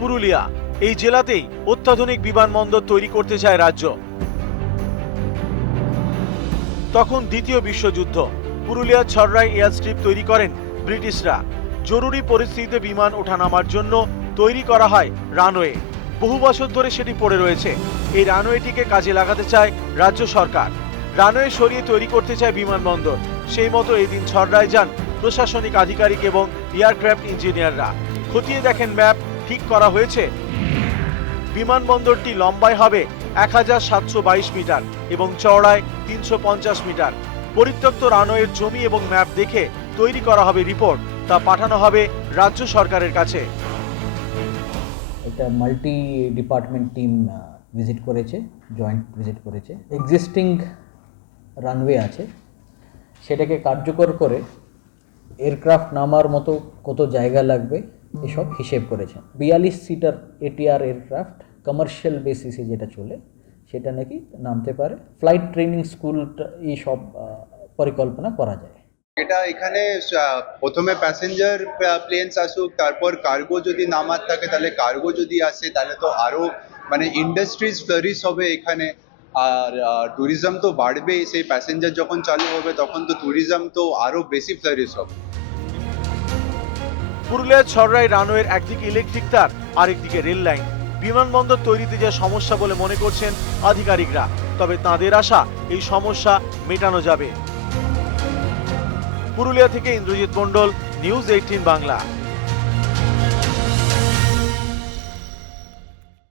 পুরুলিয়া। এই জেলাতেই অত্যাধুনিক বিমানবন্দর তৈরি করতে চায় রাজ্য। তখন দ্বিতীয় বিশ্বযুদ্ধ। পুরুলিয়ার ছড়রায় এয়ারস্ট্রিপ তৈরি করেন ব্রিটিশরা। জরুরি পরিস্থিতিতে বিমান ওঠানামার জন্য তৈরি করা হয় রানওয়ে। বহু বছর ধরে সেটি পড়ে রয়েছে। এই রানওয়েটিকে কাজে লাগাতে চায় রাজ্য সরকার। রানওয়ে সরিয়ে তৈরি করতে চায় বিমানবন্দর। সেই মতো এদিন ছড়রায় যান প্রশাসনিক আধিকারিক এবং এয়ারক্রাফট ইঞ্জিনিয়াররা। খতিয়ে দেখেন ম্যাপ ঠিক করা হয়েছে। বিমানবন্দরটি লম্বায় হবে এক হাজার সাতশো বাইশ মিটার এবং চওড়ায় তিনশো পঞ্চাশ মিটার। পরিত্যক্ত রানওয়ের জমি এবং ম্যাপ দেখে তৈরি করা হবে রিপোর্ট, তা পাঠানো হবে রাজ্য সরকারের কাছে। একটা মাল্টি ডিপার্টমেন্ট টিম ভিজিট করেছে জয়েন্ট ভিজিট করেছে। এক্সিস্টিং রানওয়ে আছে। সেটাকে কার্যকর করে এয়ারক্রাফট নামার মতো কত জায়গা লাগবে এসব হিসেব করেছে। বিয়াল্লিশ সিটার এটিআর এয়ারক্রাফট কমার্শিয়াল বেসিসে যেটা চলে, সেটা নাকি নামতে পারে। ফ্লাইট ট্রেনিং স্কুল এই সব পরিকল্পনা করা যায়। এটা এখানে প্রথমে প্যাসেঞ্জার প্লেনস আসুক, তারপর কার্গো যদি নামার থাকে, তাহলে কার্গো যদি আসে, তাহলে তো আরও মানে ইন্ডাস্ট্রিজ ফ্লারিশ হবে এখানে। আর ট্যুরিজম তো বাড়বেই। সেই প্যাসেঞ্জার যখন চালু হবে, তখন তো ট্যুরিজম তো আরও বেশি ফ্লারিশ হবে। পুরুলিয়ার ছড়রাই রানওয়ের একদিকে ইলেকট্রিক তার, আরেকদিকে রেল লাইন। বিমানবন্দর তৈরিতে যে সমস্যা বলে মনে করছেন আধিকারিকরা, তবে তাদের আশা এই সমস্যা মেটানো যাবে। পুরুলিয়া থেকে ইন্দ্রজিৎ মণ্ডল, নিউজ এইটিন বাংলা।